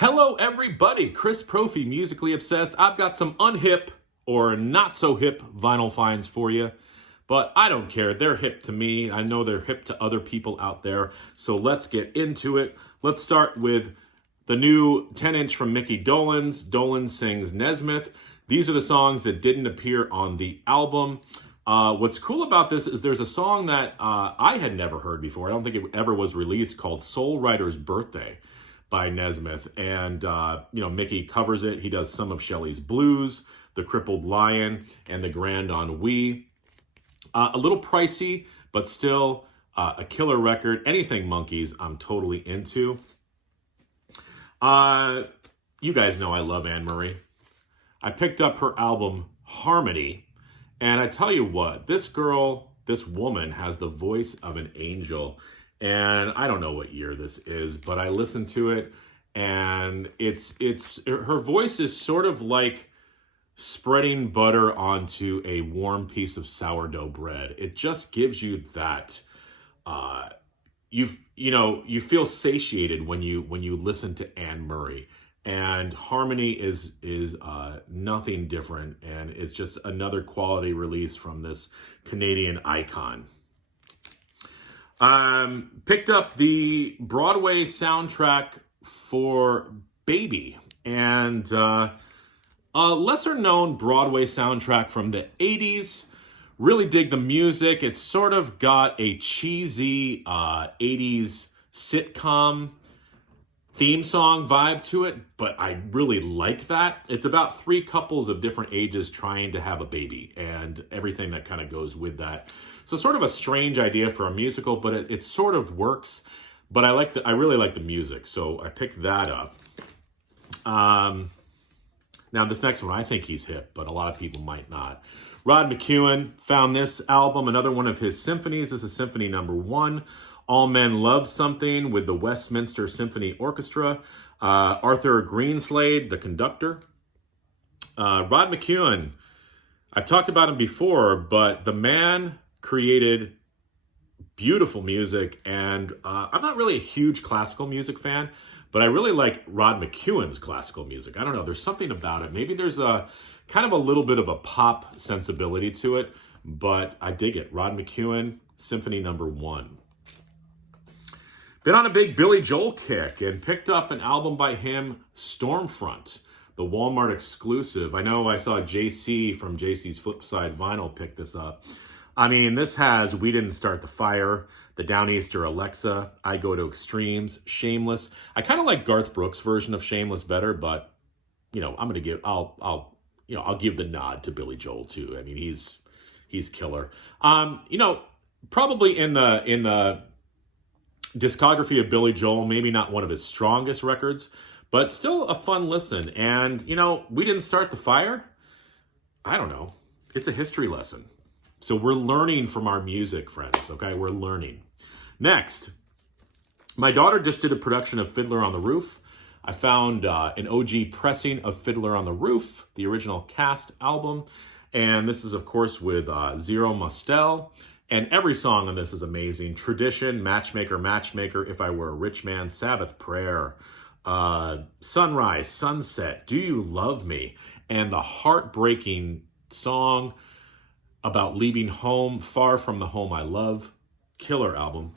Hello everybody, Chris Profi, Musically Obsessed. I've got some unhip or not so hip vinyl finds for you, but I don't care. They're hip to me. I know they're hip to other people out there, so let's get into it. Let's start with the new 10-inch from Mickey Dolenz. Dolenz sings Nezmuth. These are the songs that didn't appear on the album. What's cool about this is there's a song that I had never heard before. I don't think it ever was released, called Soul Writer's Birthday by Nezmuth. And, Mickey covers it. He does some of Shelley's Blues, The Crippled Lion, and The Grand Ennui. A little pricey, but still a killer record. Anything Monkees, I'm totally into. You guys know I love Anne Marie. I picked up her album, Harmony, and I tell you what, this woman has the voice of an angel. And I don't know what year this is, but I listened to it, and her voice is sort of like spreading butter onto a warm piece of sourdough bread. It just gives you that, you feel satiated when you listen to Anne Marie. And Harmony is nothing different, and it's just another quality release from this Canadian icon. Picked up the Broadway soundtrack for Baby, and a lesser known Broadway soundtrack from the 80s. Really dig the music. It's sort of got a cheesy 80s sitcom theme song vibe to it, but I really like that. It's about three couples of different ages trying to have a baby and everything that kind of goes with that. So sort of a strange idea for a musical, but it sort of works. But I really like the music, so I picked that up. Now this next one, I think he's hip, but a lot of people might not. Rod McEwen found this album, another one of his symphonies. This is Symphony Number 1. All Men Love Something with the Westminster Symphony Orchestra. Arthur Greenslade, the conductor. Rod McEwen, I've talked about him before, but the man created beautiful music, and I'm not really a huge classical music fan, but I really like Rod McEwen's classical music. I don't know, there's something about it. Maybe there's a kind of a little bit of a pop sensibility to it, but I dig it. Rod McEwen, Symphony Number 1. Been on a big Billy Joel kick and picked up an album by him, Stormfront, the Walmart exclusive. I know I saw JC from JC's Flipside Vinyl pick this up. I mean, this has We Didn't Start the Fire, the Downeaster Alexa, I Go to Extremes, Shameless. I kind of like Garth Brooks' version of Shameless better, but I'll give the nod to Billy Joel too. I mean, he's killer. Probably in the discography of Billy Joel, maybe not one of his strongest records, but still a fun listen. And, We Didn't Start the Fire? I don't know. It's a history lesson. So we're learning from our music, friends, okay? We're learning. Next, my daughter just did a production of Fiddler on the Roof. I found an OG pressing of Fiddler on the Roof, the original cast album. And this is, of course, with Zero Mostel. And every song on this is amazing. Tradition, Matchmaker, Matchmaker, If I Were a Rich Man, Sabbath Prayer, Sunrise, Sunset, Do You Love Me? And the heartbreaking song about leaving home, Far From the Home I Love. Killer album.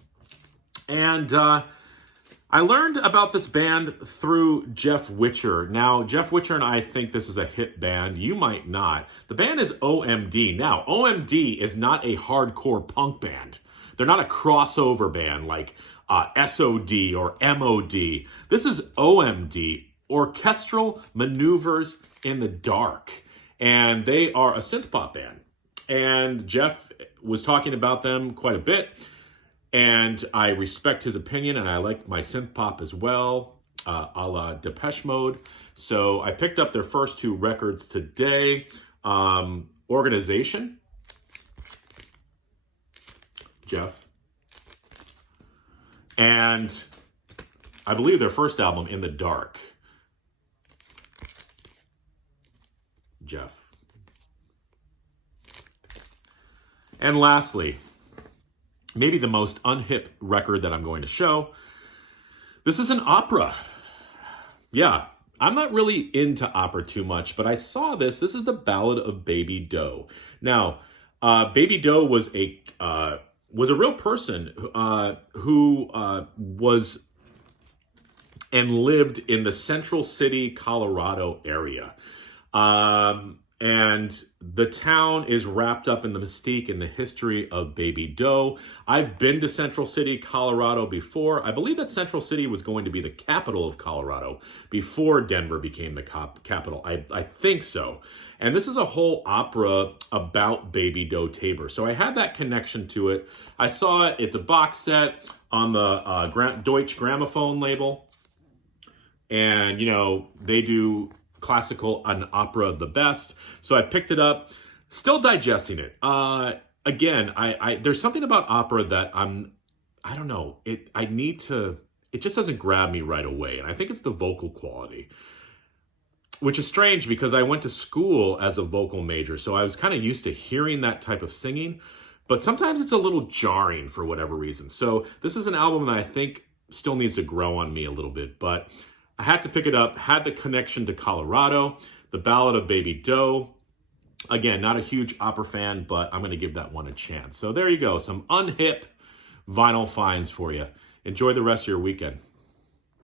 And I learned about this band through Jeff Witcher. Now, Jeff Witcher and I think this is a hit band. You might not. The band is OMD. Now, OMD is not a hardcore punk band. They're not a crossover band like SOD or MOD. This is OMD, Orchestral Maneuvers in the Dark. And they are a synth pop band. And Jeff was talking about them quite a bit. And I respect his opinion, and I like my synth pop as well, a la Depeche Mode. So I picked up their first two records today. Organization, Jeff. And I believe their first album, In the Dark, Jeff. And lastly, maybe the most unhip record that I'm going to show. This is an opera. Yeah, I'm not really into opera too much, but I saw this. This is the Ballad of Baby Doe. Now, Baby Doe was a real person who was and lived in the Central City, Colorado area. And the town is wrapped up in the mystique and the history of Baby Doe. I've been to Central City, Colorado before. I believe that Central City was going to be the capital of Colorado before Denver became the capital. I think so. And this is a whole opera about Baby Doe Tabor. So I had that connection to it. I saw it. It's a box set on the Deutsche Grammophon label. And, you know, they do classical and opera the best. So I picked it up, still digesting it. Again, there's something about opera that I don't know, it just doesn't grab me right away. And I think it's the vocal quality, which is strange because I went to school as a vocal major. So I was kind of used to hearing that type of singing, but sometimes it's a little jarring for whatever reason. So this is an album that I think still needs to grow on me a little bit, but I had to pick it up, had the connection to Colorado, the Ballad of Baby Doe. Again, not a huge opera fan, but I'm going to give that one a chance. So there you go, some unhip vinyl finds for you. Enjoy the rest of your weekend.